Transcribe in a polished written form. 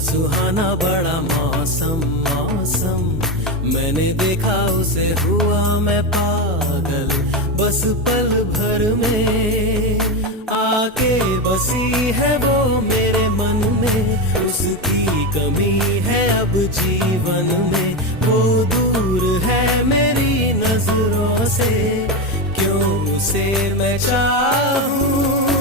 सुहाना बड़ा मौसम मौसम, मैंने देखा उसे हुआ मैं पागल, बस पल भर में आके बसी है वो मेरे मन में, उसकी कमी है अब जीवन में, वो दूर है मेरी नजरों से, क्यों उसे मैं चाहूं।